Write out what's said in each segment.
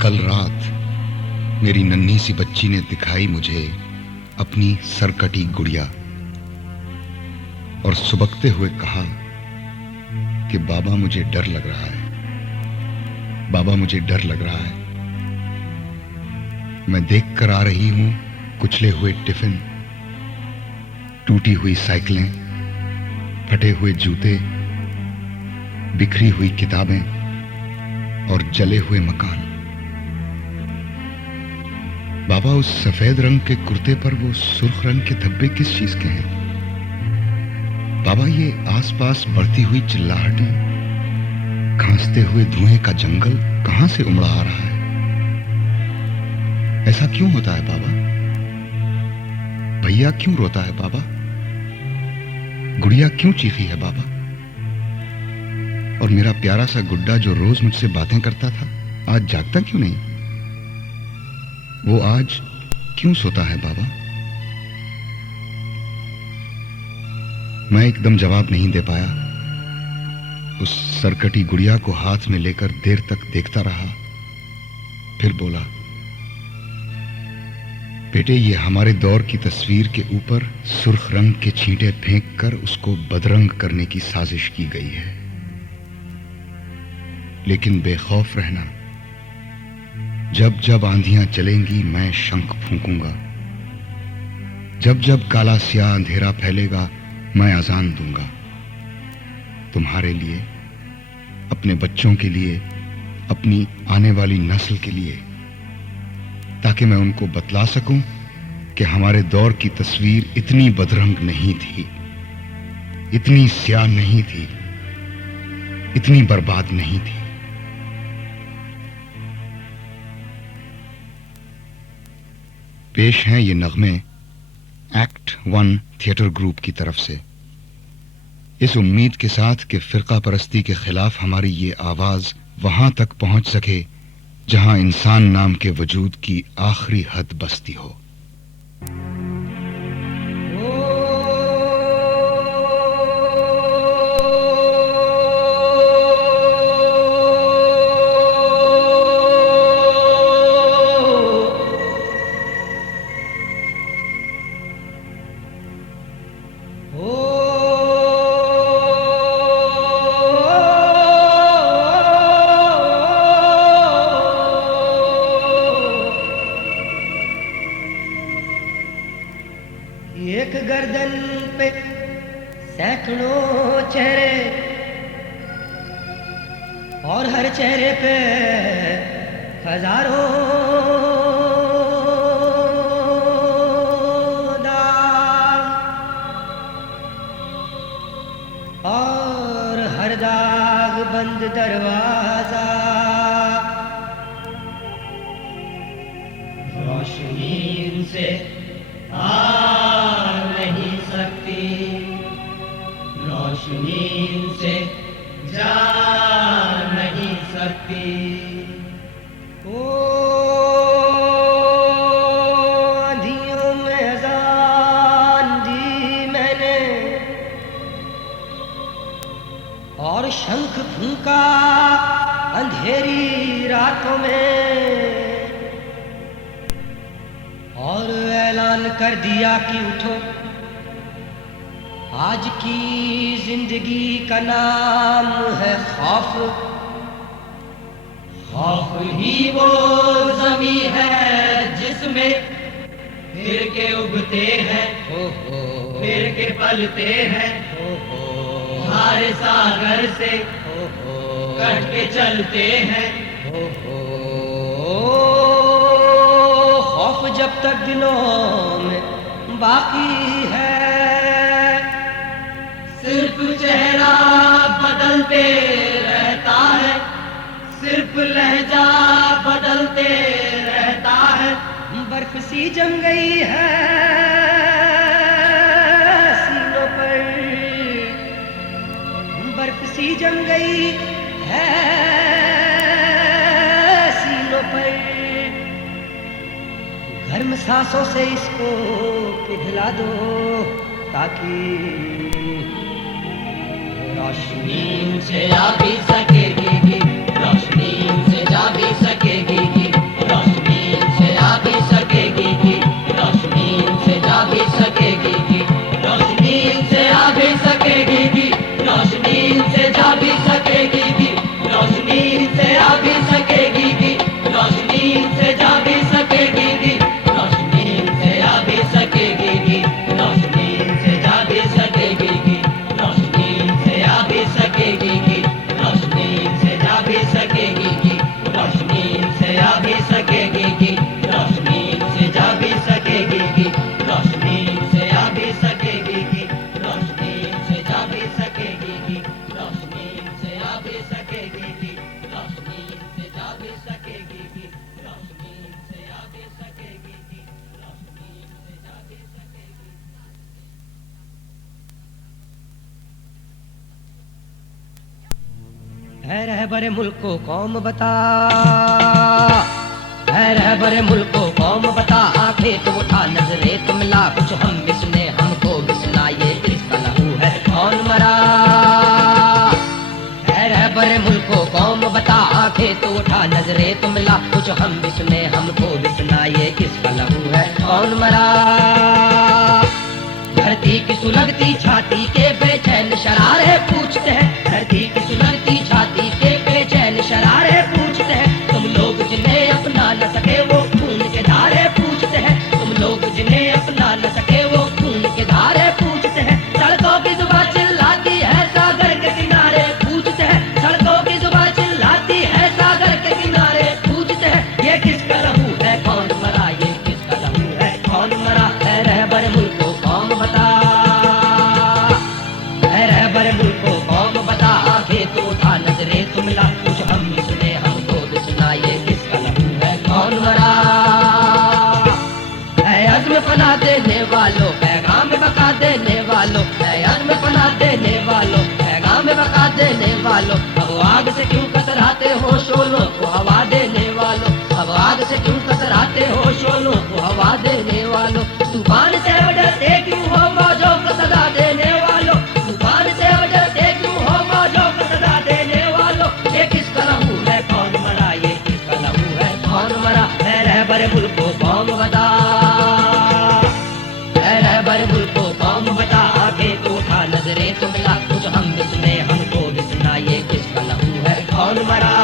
कल रात मेरी नन्ही सी बच्ची ने दिखाई मुझे अपनी सरकटी गुड़िया और सुबकते हुए कहा कि बाबा मुझे डर लग रहा है, बाबा मुझे डर लग रहा है। मैं देख कर आ रही हूं कुचले हुए टिफिन, टूटी हुई साइकिलें, फटे हुए जूते, बिखरी हुई किताबें और जले हुए मकान। बाबा, उस सफेद रंग के कुर्ते पर वो सुर्ख रंग के धब्बे किस चीज के हैं? बाबा, ये आसपास बढ़ती हुई चिल्लाहटें, खांसते हुए धुएं का जंगल कहां से उमड़ा आ रहा है? ऐसा क्यों होता है बाबा? भैया क्यों रोता है बाबा? गुड़िया क्यों चीखी है बाबा? और मेरा प्यारा सा गुड्डा जो रोज मुझसे बातें करता था, आज जागता क्यों नहीं? वो आज क्यों सोता है बाबा? मैं एकदम जवाब नहीं दे पाया। उस सरकटी गुड़िया को हाथ में लेकर देर तक देखता रहा, फिर बोला, बेटे, ये हमारे दौर की तस्वीर के ऊपर सुर्ख रंग के छींटे फेंक कर उसको बदरंग करने की साजिश की गई है। लेकिन बेखौफ रहना, जब जब आंधियां चलेंगी मैं शंख फूंकूंगा, जब जब काला स्याह अंधेरा फैलेगा मैं अजान दूंगा। तुम्हारे लिए, अपने बच्चों के लिए, अपनी आने वाली नस्ल के लिए, ताकि मैं उनको बतला सकूं कि हमारे दौर की तस्वीर इतनी बदरंग नहीं थी, इतनी स्याह नहीं थी, इतनी बर्बाद नहीं थी। पेश हैं ये नगमे एक्ट 1 थिएटर ग्रुप की तरफ से, इस उम्मीद के साथ कि फिरका परस्ती के खिलाफ हमारी ये आवाज वहां तक पहुंच सके जहां इंसान नाम के वजूद की आखिरी हद बसती हो। एक गर्दन पे सैकड़ों चेहरे और हर चेहरे पे हजारों दाग, और हर दाग बंद दरवाजा, रोशनी से रोशनी से जा नहीं सकती। ओ आंधियों में अज़ान दी मैंने और शंख फूंका अंधेरी रातों में, और ऐलान कर दिया कि उठो, आज की जिंदगी का नाम है खौफ। खौफ ही वो ज़मीं है जिसमें फिर के उगते हैं, फिर के पलते हैं, हर सागर से कट के चलते हैं। खौफ जब तक दिलों में बाकी है, सिर्फ चेहरा बदलते रहता है, सिर्फ लहजा बदलते रहता है। बर्फ सी जम गई है सीनों पर, बर्फ सी जम गई है सीनों पर। गर्म सांसों से इसको पिघला दो ताकि रोशनी से जा भी सकेगी, रोशनी से जा भी सकेगी। इनसे जा भी सकेगी कि रोशनी इनसे आ भी सकेगी कि रोशनी इनसे जा भी सकेगी कि रोशनी इनसे आ भी सकेगी कि रोशनी इनसे जा भी सकेगी कि रोशनी इनसे आ भी सकेगी कि रोशनी इनसे जा भी सकेगी कि रोशनी इनसे आ भी सकेगी कि रोशनी इनसे जा भी सकेगी कि रोशनी इनसे आ भी सकेगी कि रोशनी इनसे जा भी सकेगी कि रोशनी इनसे आ भी सकेगी कि रोशनी इनसे जा भी सकेगी कि रोशनी इनसे आ भी सकेगी कि रोशनी इनसे जा भी सकेगी। है रहबरे मुल्क को कौम बता, है रहबरे मुल्क को कौम बता, आंखें तो उठा नजरे तो मिला, कुछ हम भी सुने हमको भी सुना, ये किसका लहू है कौन मरा। है रहबरे मुल्क को कौम बता, आंखें तो उठा नजरे तो मिला, कुछ हम भी सुने हमको भी सुना, ये किसका लहू है कौन मरा। धरती की सुलगती छाती के बेचैन शरारे पूछते हैं, धरती की सुलगती छाती के बेचैन शरारे पूछते हैं, तुम लोग जिन्हें अपना न सके वो खून के धारे पूछते हैं, तुम लोग जिन्हें अपना न सके वो खून के धारे पूछते हैं। सड़कों की जुबान चिल्लाती है सागर के किनारे पूछते हैं, सड़कों की जुबान चिल्लाती है सागर के किनारे पूछते हैं, ये किसका लहू है कौन मरा, ये किसका लहू है कौन मरा। है रहबरे मुल्क को कौम बता, है रहबरे मुल्क को कौम बता, आंखें तो उठा नजरे तो मिला, कुछ हम भी सुने हमको भी सुना, ये किसका लहू है कौन मरा। है अज़्म फना देने वालों पैगाम बका देने वालों, है अज़्म फना देने वालों पैगाम बका देने वालों, अब आग से क्यों कतराते हो शोलों को हवा देने वालों, अब आग से क्यों कतराते हो शोलों को हवा देने वालों। तूफान से डरते क्यों हो मौजों को सदा देने वालों, तूफान से डरते क्यों हो मौजों को सदा देने वालों, ये किसका लहू है कौन मरा, ये किसका लहू है कौन मरा। है रहबरे मुल्क को कौम बता, है रहबरे मुल्क को कौम बता, आगे तो उठा नजरे तो मिला, कुछ हम भी सुने हमको भी सुना, ये किसका लहू है कौन मरा।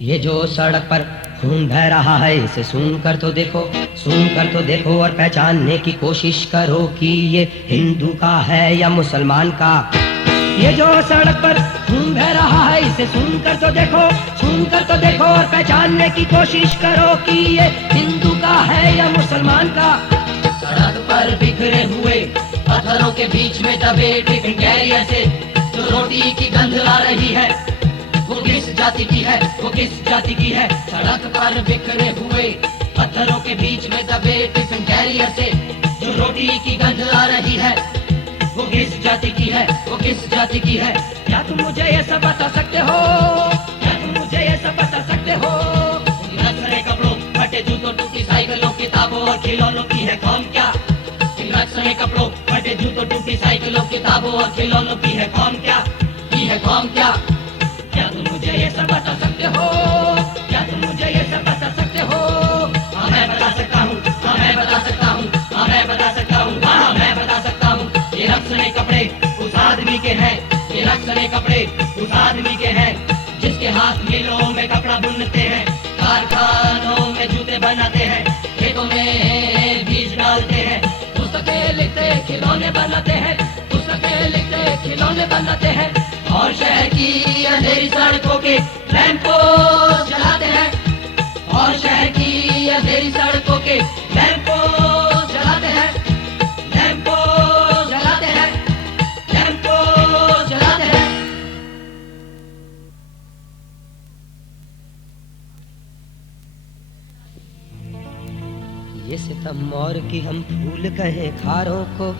ये जो सड़क पर खून बह रहा है इसे सुन कर तो देखो, सुन कर तो देखो और पहचानने की कोशिश करो कि ये हिंदू का है या मुसलमान का। ये जो सड़क पर खून बह रहा है इसे सुन कर तो देखो, सुन कर तो देखो और पहचानने की कोशिश करो कि ये हिंदू का है या मुसलमान का। सड़क पर बिखरे हुए पत्थरों के बीच में दबे टिफिन कैरियर से जो रोटी की गंध आ रही है, वो किस जाति की है, वो किस जाति की है। सड़क पर बिखरे हुए पत्थरों के बीच में दबे टिफिन कैरियर से जो रोटी की गंध आ रही है, वो किस जाति की है, वो किस जाति की है। क्या तुम मुझे ये सब बता सकते हो, क्या तुम मुझे ये सब बता सकते हो। नक्सले कपड़ों फटे जूतों टूटी साइकिलों किताबों और खिलौनों की है कौन क्या। नक्सले कपड़ों फटे जूतों टूटी साइकिलों किताबों और खिलौनों की है कौन क्या, की है कौन क्या। क्या तुम मुझे ये सब बता सकते हो, क्या तुम मुझे ये सब बता सकते हो। हाँ मैं बता सकता हूँ, हाँ मैं बता सकता हूँ, हाँ मैं बता सकता हूँ, हाँ मैं बता सकता हूँ। ये नक्सले कपड़े उस आदमी के हैं, ये नक्सले कपड़े उस आदमी के हैं जिसके हाथ मिलों में कपड़ा बुनते हैं, कारखानों में जूते बनाते हैं, खेतों में बीज डालते हैं, पुस्तकें लिखते खिलौने बनाते हैं, पुस्तकें लिखते खिलौने बनाते हैं, और शहर की अंधेरी सड़कों के लैंपों जलाते हैं, और शहर की अंधेरी सड़कों के लैंपों जलाते हैं, लैंपों जलाते हैं, लैंपों जलाते हैं। ये सितम और की हम फूल कहें खारों को,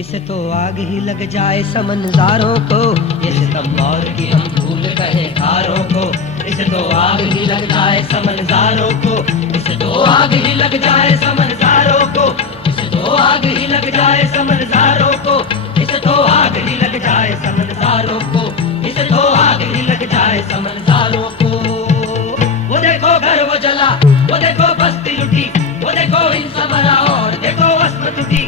इसे तो आग ही लग जाए समनजारों को। ये सितम और की हम फूल कहें खारों को, इसे तो आग ही लग जाए समनजारों को, इसे तो आग ही लग जाए समनजारों को, इसे तो आग ही लग जाए समनजारों को, इसे तो आग ही लग जाए समनजारों को, इसे तो आग ही लग जाए समनजारों को। वो देखो घर वो जला, वो देखो बस्ती लुटी, वो देखो हिंसा मरा और देखो अस्म टूटी।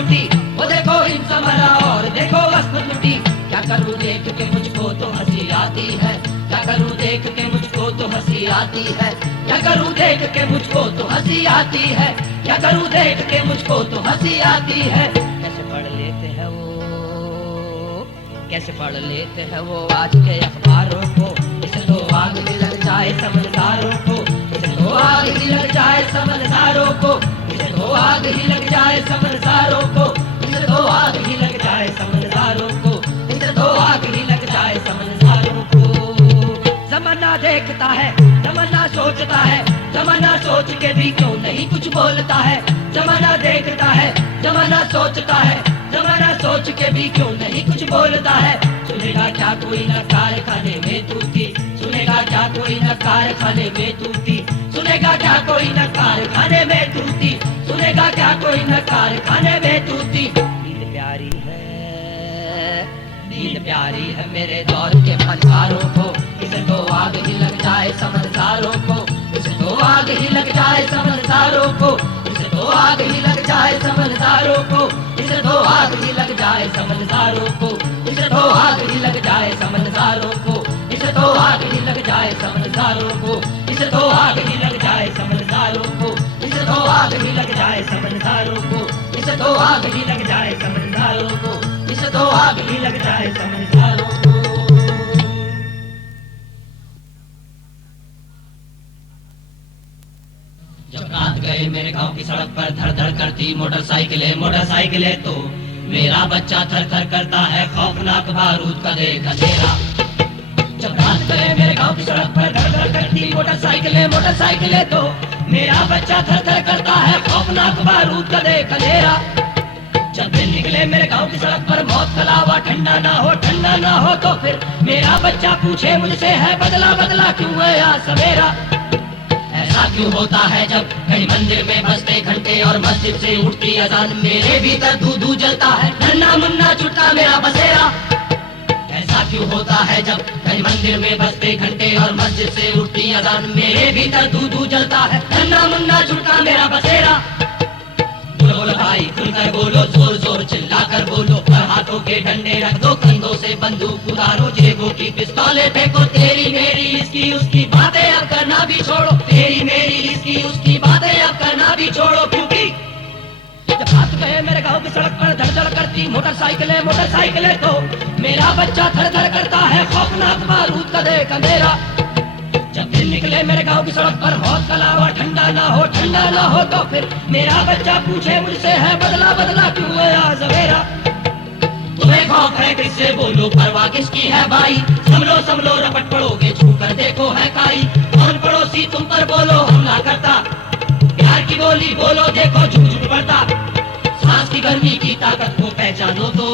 लुटी, वो देखो हिंसा मरा और देखो वस्त्र लुटी। क्या करूं देख के मुझको तो हंसी आती है, क्या करूं देख के मुझको तो हंसी आती है, क्या करूं देख के मुझको तो हंसी आती है, क्या करूं देख के मुझको तो हंसी आती है। कैसे पढ़ लेते हैं वो, कैसे पढ़ लेते हैं वो आज के अखबारों को, इसे तो आग ही लग जाए समझदारों को, इसे तो आग ही लग जाए समझदारों को, इसे तो आग ही लग जाए समझदारों को, इसे तो आग ही लग जाए समझदारों को, इसे तो आग ही लग जाए समझदारों को। जमाना देखता है, जमाना सोचता है, जमाना सोच के भी क्यों नहीं कुछ बोलता है। जमाना देखता है, जमाना सोचता है, जमाना सोच के भी क्यों नहीं कुछ बोलता है। सुनेगा क्या कोई न कारखाने में तूती, सुनेगा क्या कोई न कारखाने में तूती, सुनेगा क्या कोई न कारखाने में तूती, सुनेगा क्या कोई न कारखाने में तूती। नींद प्यारी है, नींद प्यारी है मेरे दौर के फनकारों को, इसे तो आग ही लग जाए समझदारों को, इसे तो आग ही लग जाए समझदारों को, इसे तो आग ही लग जाए समझदारों को, इसे तो आग ही लग जाए समझदारों को, इसे तो आग ही लग जाए समझदारों को, इसे तो आग ही लग जाए समझदारों को, इसे तो आग ही लग जाए समझदारों को, इसे तो आग ही लग जाए समझदारों को, इसे तो आग ही लग जाए समझदारों को, इसे तो आग ही लग जाए समझदारों को। जब रात गए मेरे गांव की सड़क पर धड़ धड़ करती मोटरसाइकिलें मोटरसाइकिलें, तो मेरा बच्चा थर थर करता है खौफनाक बारूद का देख अंधेरा। जब रात गए मेरे गांव की सड़क पर धड़ धड़ करती मोटरसाइकिलें मोटरसाइकिलें, तो मेरा बच्चा थर थर करता है खौफनाक बारूद का देख अंधेरा। जब दिन निकले मेरे गांव की सड़क पर मौत का लावा ठंडा ना हो, ठंडा ना हो, तो फिर मेरा बच्चा पूछे मुझसे है बदला बदला क्यों है आज सवेरा। ऐसा क्यों होता है जब कहीं मंदिर में बजते घंटे और मस्जिद से उठती अजान, मेरे भीतर धू धू जलता है नन्ना मुन्ना छुटका मेरा बसेरा। ऐसा क्यों होता है जब कहीं मंदिर में बजते घंटे और मस्जिद से उठती अजान, मेरे भीतर धू धू जलता है नन्ना मुन्ना छुटका मेरा बसेरा। बोलो बोलो भाई खुलकर बोलो, जोर जोर चिल्ला कर बोलो, पर हाथों के डंडे रख दो, कंधों से बंदूक उतारो, जेबों की पिस्तौलें फेंको, तेरी मेरी इसकी उसकी बातें अब करना भी छोड़ो, तेरी मेरी इसकी उसकी बातें अब करना भी छोड़ो। क्योंकि जब हाथ गए मेरे गांव की सड़क पर धड़ धड़ करती मोटरसाइकिलें मोटरसाइकिलें, तो मेरा बच्चा थर थर करता है खौफनाक बारूद का देख अंधेरा। जब दिन निकले मेरे गांव की सड़क पर मौत का लावा ठंडा ना हो, ठंडा ना हो, तो फिर मेरा बच्चा पूछे मुझसे है बदला बदला क्यों है आज सवेरा। तुम्हें खौफ है किससे बोलो, परवाह किसकी है भाई, संभलो रपट पड़ोगे छू कर देखो है काई। कौन पड़ोसी तुम पर बोलो हमला करता, प्यार की बोली बोलो देखो झूठ झूठ पड़ता। सांस की गर्मी की ताकत को पहचानो तो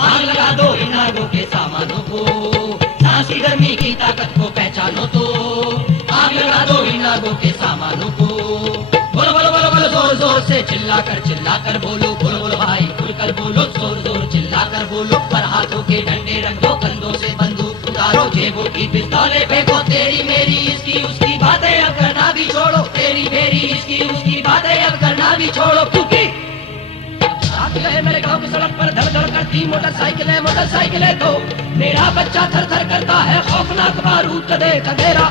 आग लगा दो इन आगों के सामानों को, सांस की गर्मी की ताकत को पहचानो तो आग लगा दो इन आगों के सामानों को। बोलो बोलो बोलो बोलो जोर जोर से चिल्ला कर बोलो, बोलो बोलो भाई खुलकर बोलो, जोर जोर चिल्ला कर बोलो, पर हाथों के डंडे रख दो, कंधों से बंदूक उतारो, जेबों की पिस्तौलें फेंको, तेरी मेरी इसकी उसकी बातें अब करना भी छोड़ो, तेरी मेरी इसकी उसकी बातें अब करना भी छोड़ो। क्योंकि रात गए मेरे गांव की सड़क पर धड़ धड़ करती मोटरसाइकिलें मोटरसाइकिलें, तो मेरा बच्चा थर थर करता है खौफनाक बारूद का देख अंधेरा।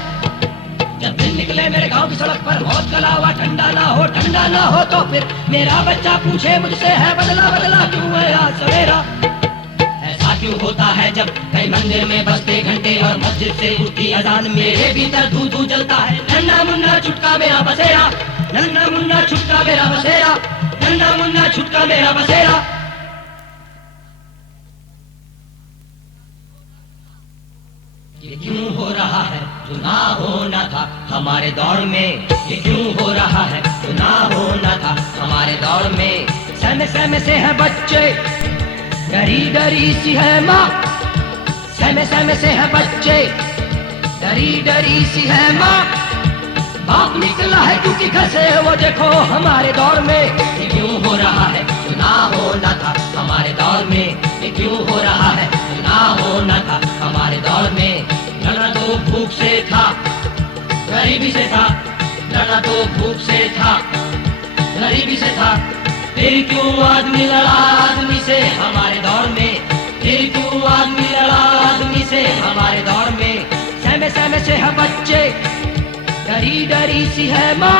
जब दिन निकले मेरे गांव की सड़क पर मौत का लावा ठंडा ना हो, ठंडा ना हो, तो फिर मेरा बच्चा पूछे मुझसे है बदला बदला क्यों है आज सवेरा। ऐसा क्यों होता है जब कहीं मंदिर में बजते घंटे और मस्जिद से उठती अजान, मेरे भीतर धू धू जलता है नन्ना मुन्ना छुटका मेरा बसेरा, नन्ना मुन्ना छुटका मेरा बसेरा, नन्ना मुन्ना छुटका मेरा बसेरा। ये क्यों हो रहा है जो ना होना था हमारे दौर में, ये क्यों हो रहा है जो ना होना था हमारे दौर में। सहमे सहमे से है बच्चे, डरी डरी सी है माँ, सहमे सहमे से है बच्चे, डरी डरी सी है माँ। बाप निकला है क्योंकि घर से वो देखो हमारे दौर में। ये क्यों हो रहा है जो ना होना था हमारे दौर में, ये क्यों हो रहा है जो ना होना था हमारे दौर में। लड़ना तो भूख से था, गरीबी से था, लड़ना तो भूख से था, गरीबी से था, फिर क्यों आदमी लड़ा आदमी से हमारे दौर में, फिर क्यों आदमी लड़ा आदमी से हमारे दौर में। सहमे सहमे से है बच्चे, डरी डरी सी है माँ,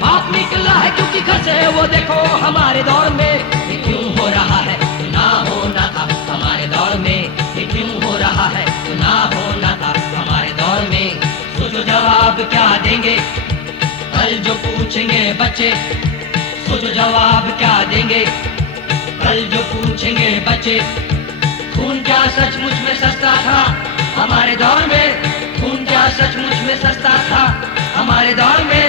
बाप निकला है क्योंकि घर से वो देखो हमारे दौर में। ये क्यों हो रहा है तो ना होना था हमारे दौर में, ये क्यों हो रहा है तो ना होना था हमारे दौर में। सोचो जवाब क्या देंगे कल जो पूछेंगे बच्चे, सोचो जवाब क्या देंगे कल जो पूछेंगे बच्चे। खून क्या सचमुच में सस्ता था हमारे दौर में, खून क्या सचमुच में सस्ता था हमारे दौर में।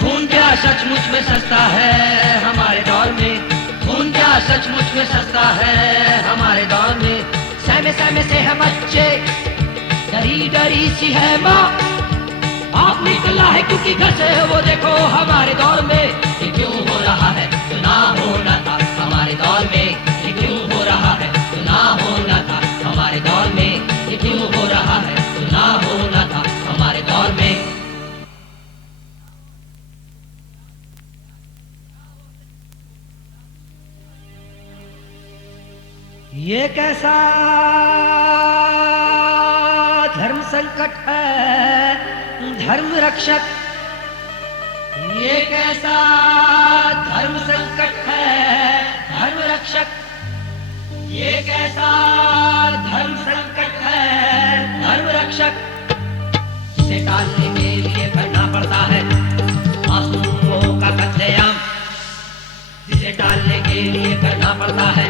खून क्या सचमुच में सस्ता है हमारे दौर में, खून क्या सचमुच में सस्ता है हमारे दौर में। सहमे सहमे से है बच्चे, डरी डरी सी है माँ, आप निकला है क्योंकि घर से वो देखो हमारे दौर में। ये क्यों हो रहा है तो ना होना था हमारे दौर में, ये क्यों हो रहा है तो ना होना था हमारे दौर में, ये क्यों हो रहा है तो ना होना था हमारे दौर में। ये कैसा धर्म संकट है धर्म रक्षक, ये कैसा धर्म संकट है धर्म रक्षक, ये कैसा धर्म संकट है धर्म रक्षक। इसे टालने के लिए करना पड़ता है मासूमों का कत्लेआम, इसे टालने के लिए करना पड़ता है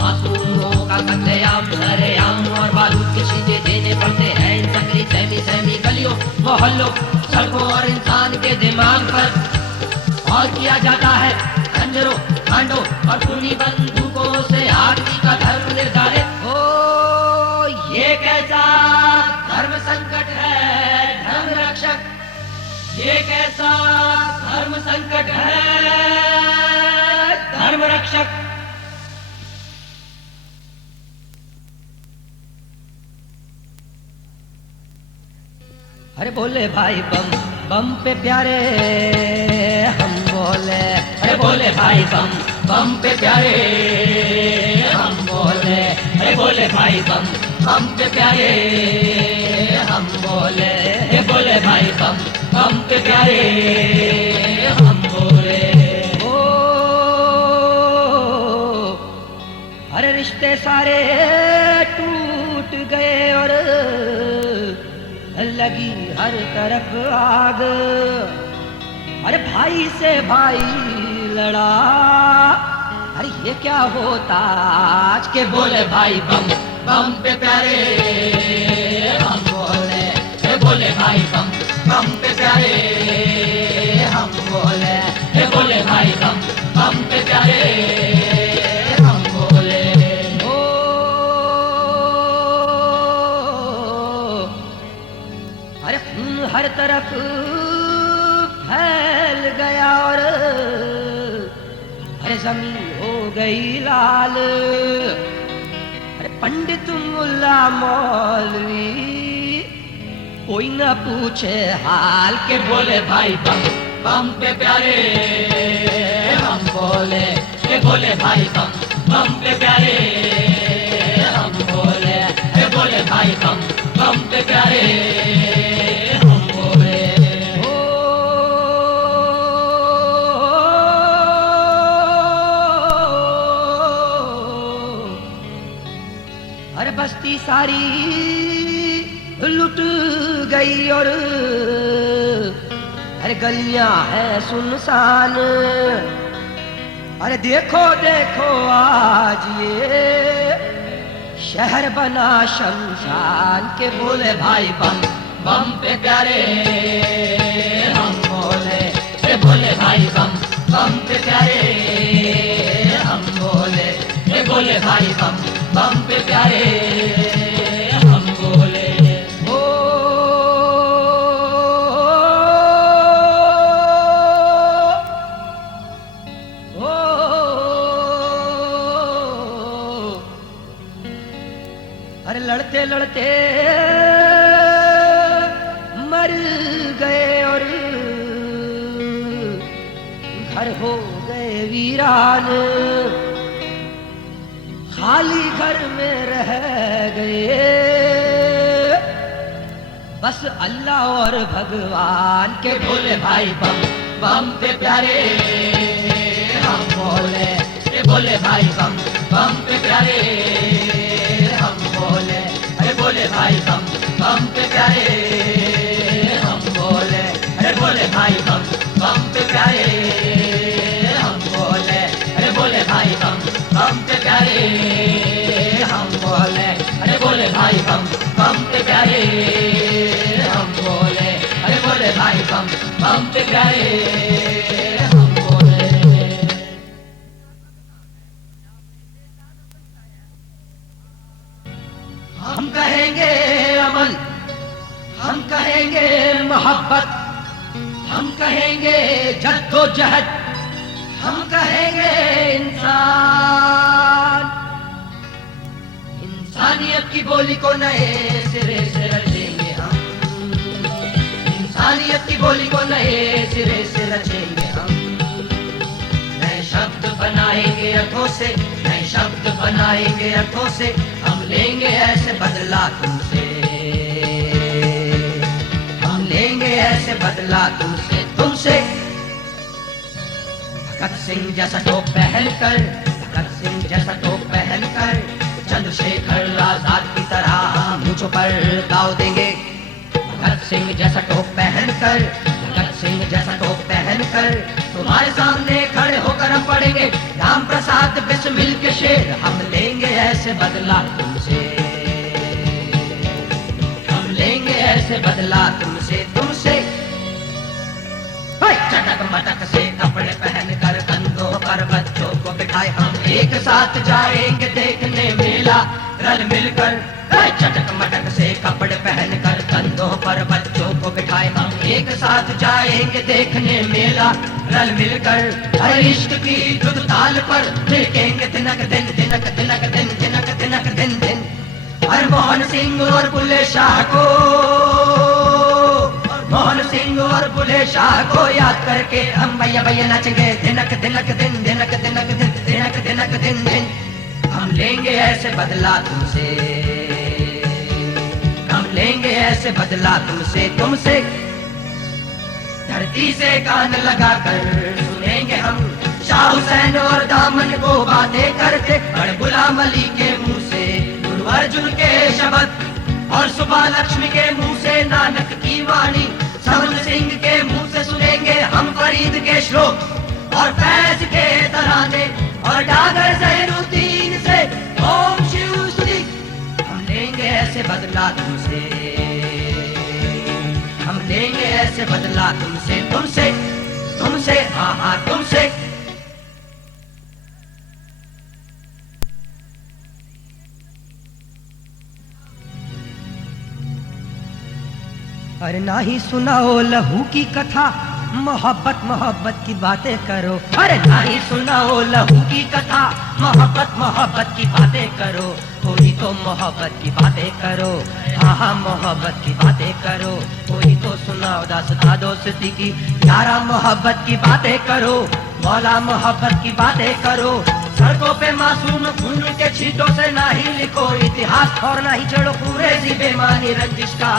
मासूमों का कत्लेआम। सरेआम और बारूद के शीशे देने पड़ते हैं इन सकरी सहमी सहमी गलियों मोहल्लों सड़कों और इंसान के दिमाग पर। और किया जाता है खंजरों कांडों और खूनी बंदूकों से आदमी का धर्म निर्धारित। ओ ये कैसा धर्म संकट है धर्म रक्षक, ये कैसा धर्म संकट है धर्म रक्षक। अरे बोले भाई बम बम पे प्यारे हम बोले, अरे बोले भाई बम बम पे प्यारे हम बोले, अरे बोले भाई बम बम पे प्यारे हम बोले, अरे बोले भाई बम बम पे प्यारे हम बोले। ओ अरे रिश्ते सारे टूट गए और लगी हर तरफ आग, अरे भाई से भाई लड़ा, अरे ये क्या होता आज के। बोले भाई बम बम पे प्यारे हम बोले, अरे बोले भाई बम बम पे प्यारे हम बोले, अरे बोले भाई बम बम पे प्यारे हम बोले। अरे खून हर तरफ फैल गया और अरे जमीन हो गई लाल, अरे पंडित मुल्ला मौलवी कोई न पूछे हाल के। बोले भाई बम बम पे प्यारे हम बोले, के बोले भाई बम बम पे प्यारे हम बोले, के बोले भाई बम बम पे प्यारे हम बोले। अरे बस्ती सारी लुट गई और अरे गलियां हैं सुनसान, अरे देखो देखो आज ये शहर बना शमशान के। बोले भाई बम बम पे प्यारे हम बोले, अरे बोले भाई बम बम पे प्यारे हम बोले, अरे बोले भाई बम बम पे प्यारे हम बोले। ओ अरे लड़ते लड़ते मर गए और घर हो गए वीरान, खाली घर में रह गए, बस अल्लाह और भगवान के बोले भाई बम बम पे प्यारे हम बोले, अरे बोले भाई बम बम पे प्यारे हम बोले, अरे बोले भाई बम बम पे प्यारे हम बोले, अरे बोले भाई बम बम पे प्यारे हम बोले, अरे बोले भाई बम बम पे प्यारे हम बोले, अरे बोले भाई बम बम पे प्यारे हम बोले, अरे बोले भाई बम बम पे प्यारे हम बोले। हम कहेंगे अमन, हम कहेंगे मोहब्बत, हम कहेंगे जद्दोजहद, हम कहेंगे इंसान, इंसानियत की बोली को नए सिरे से रचेंगे हम, इंसानियत की बोली को नए सिरे से रचेंगे हम, नए शब्द बनाएंगे अर्थों से, नए शब्द बनाएंगे अर्थों से, हम लेंगे ऐसे बदला तुमसे, हम लेंगे ऐसे बदला तुमसे, तुमसे। भगत सिंह जैसा टोप पहनकर, भगत सिंह जैसा टोप पहनकर, चंद्रशेखर आजाद की तरह मुझ पर दाव देंगे। भगत सिंह जैसा टोप पहनकर, भगत सिंह जैसा टोप पहनकर, तुम्हारे सामने खड़े होकर हम पढ़ेंगे राम प्रसाद बिस्मिल के शेर, हम लेंगे ऐसे बदला तुमसे, हम लेंगे ऐसे बदला तुमसे, तुमसे। चटक मटक से कपड़े पहनकर कंधों पर बच्चों को बिठाए, हम एक साथ जाएंगे देखने मेला रल मिलकर। चटक मटक से कपड़े पहनकर कंधों पर बच्चों को बिठाए, हम एक साथ जाएंगे देखने मेला रल मिलकर। हर इश्क की धुन ताल पर देखेंगे दिनक दिन, दिनक दिनक दिन, दिनक दिनक दिन दिन। हर मोहन सिंह और बुल्ले शाह को, मोहन सिंह और बुल्ले शाह को याद करके हम भैया भैया नाचेंगे दिनक दिनक दिन, दिनक दिनक दिन, दिनक दिनक दिन दिन। हम लेंगे ऐसे बदला तुमसे, हम लेंगे ऐसे बदला तुमसे, तुमसे। धरती से कान लगाकर सुनेंगे हम शाह हुसैन और दामन को बातें करते, बड़े गुलाम अली के मुंह से गुरु अर्जुन के शब्द, और सुबह लक्ष्मी के मुंह से नानक की वाणी, समन सिंह के मुंह से सुनेंगे हम फरीद के श्लोक, और फैज के तराने, और डागर ज़ैनुद्दीन से ओम शिव स्तुति। हम लेंगे ऐसे बदला तुमसे, हम लेंगे ऐसे बदला तुमसे, तुमसे, तुमसे, हाँ हाँ तुमसे। अरे ना ही सुनाओ लहू की कथा, मोहब्बत मोहब्बत की बातें करो। अरे ना ही सुनाओ लहू की कथा, मोहब्बत मोहब्बत की बातें करो। कोई तो मोहब्बत की बातें करो, हाँ हाँ मोहब्बत की बातें करो। कोई तो सुनाओ दास्तां दोस्ती की, यारा मोहब्बत की बातें करो। मौला मोहब्बत की बातें करो। सड़कों पे मासूम खून के छींटों से ना ही लिखो इतिहास, और ना ही छेड़ो पूरे बेईमानी रंजिश का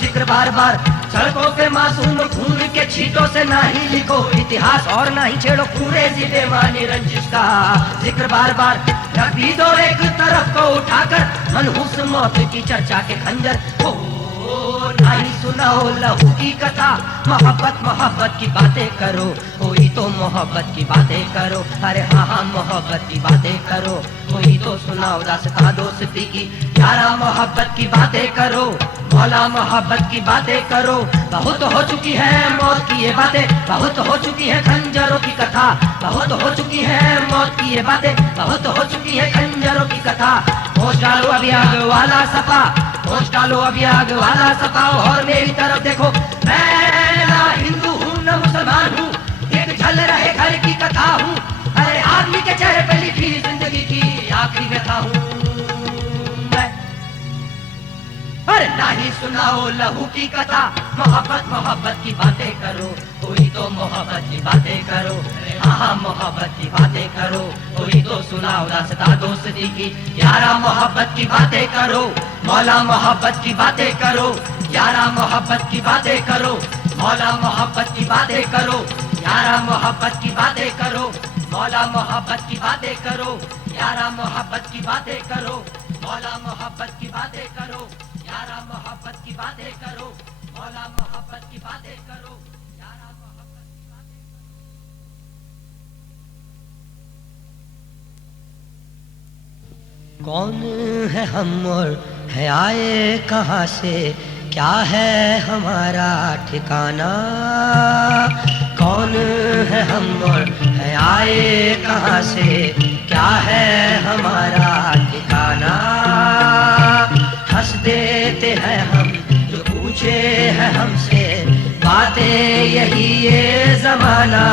जिक्र बार बार। सड़कों पे मासूम खून के छींटों से ना ही लिखो इतिहास, और ना ही छेड़ो पूरे बेईमानी रंजिश का जिक्र बार बार। रखी दो एक तरफ को उठाकर मनहूस मौत की चर्चा के खंजर। ना ही सुनाओ लहू की कथा, मोहब्बत मोहब्बत की बातें करो। कोई तो मोहब्बत की बातें करो, अरे हाँ हाँ मोहब्बत की बातें करो। कोई तो सुनाओ दास्तां दोस्ती की, यारा मोहब्बत की बातें करो। मौला मोहब्बत की बातें करो। बहुत हो चुकी है मौत की ये बातें, बहुत हो चुकी है खंजरों की कथा। बहुत हो चुकी है मौत की ये बातें, बहुत हो चुकी है खंजरों की कथा। पोस्ट डालो अभी आग वाला सपा, पोस्ट डालो अभी आग वाला सपा। और मेरी तरफ देखो, मैं ना हिंदू हूँ न मुसलमान हूँ, एक झल रहे घर की कथा हूँ। अरे आदमी के चेहरे पे लिखी जिंदगी की आखिरी व्यथा हूँ मैं। अरे ना ही सुनाओ लहू की कथा, मोहब्बत मोहब्बत की बातें करो। कोई तो मोहब्बत की बातें करो। हाँ मोहब्बत की बातें करो, कोई तो सुनाओ दास्तां दोस्ती की। यारा मोहब्बत की बातें करो, मौला मोहब्बत की बातें करो। यारा मोहब्बत की बातें करो, मौला मोहब्बत की बातें करो। यारा मोहब्बत की बातें करो, मौला मोहब्बत की बातें करो। यारा मोहब्बत की बातें करो, मौला मोहब्बत की बातें करो। यारा मोहब्बत की बातें करो, मौला मोहब्बत की बातें करो। यारा मोहब्बत की बातें करो। कौन है हम और है आए कहाँ से, क्या है हमारा ठिकाना। कौन है हम और है आए कहाँ से, क्या है हमारा ठिकाना। हंस देते हैं हम जो पूछे हैं हमसे, बातें यही ये जमाना।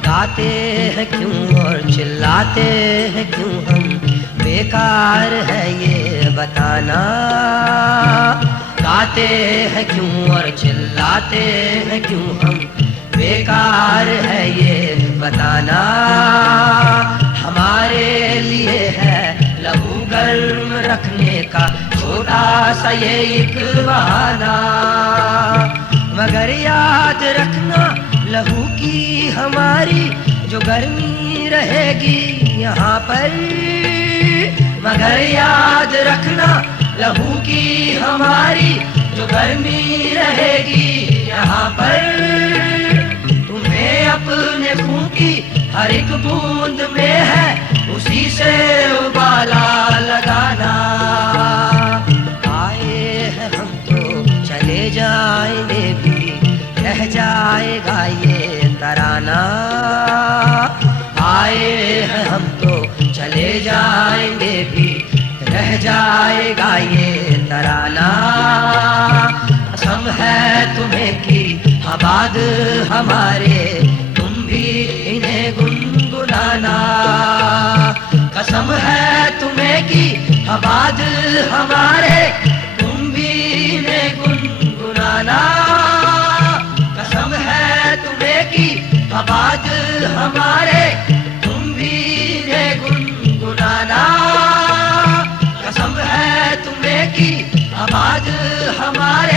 गाते हैं क्यों और चिल्लाते हैं क्यों हम, बेकार है ये बताना। गाते हैं क्यों और चिल्लाते हैं क्यों हम, बेकार है ये बताना। हमारे लिए है लहू गर्म रखने का छोटा सा ये एक बहाना। मगर याद रखना लहू की हमारी जो गर्मी रहेगी यहाँ पर। मगर याद रखना लहू की हमारी जो गर्मी रहेगी यहाँ पर। तुम्हें अपने खून की हर एक बूंद में है उसी से उबाला लगाना। आए हैं हम तो चले जाएंगे भी, रह जाएगा ये तराना। आए हैं हम तो चले जाएंगे भी, रह जाएगा ये तराना। कसम है तुम्हें कि आबाद हमारे, तुम भी इन्हें गुनगुनाना। कसम है तुम्हें कि आबाद हमारे, तुम भी इन्हें गुनगुनाना। कसम है तुम्हें कि आबाद हमारे, तुम भी इन्हें गुनगुनाना। कसम है तुम्हें कि आबाद हमारे,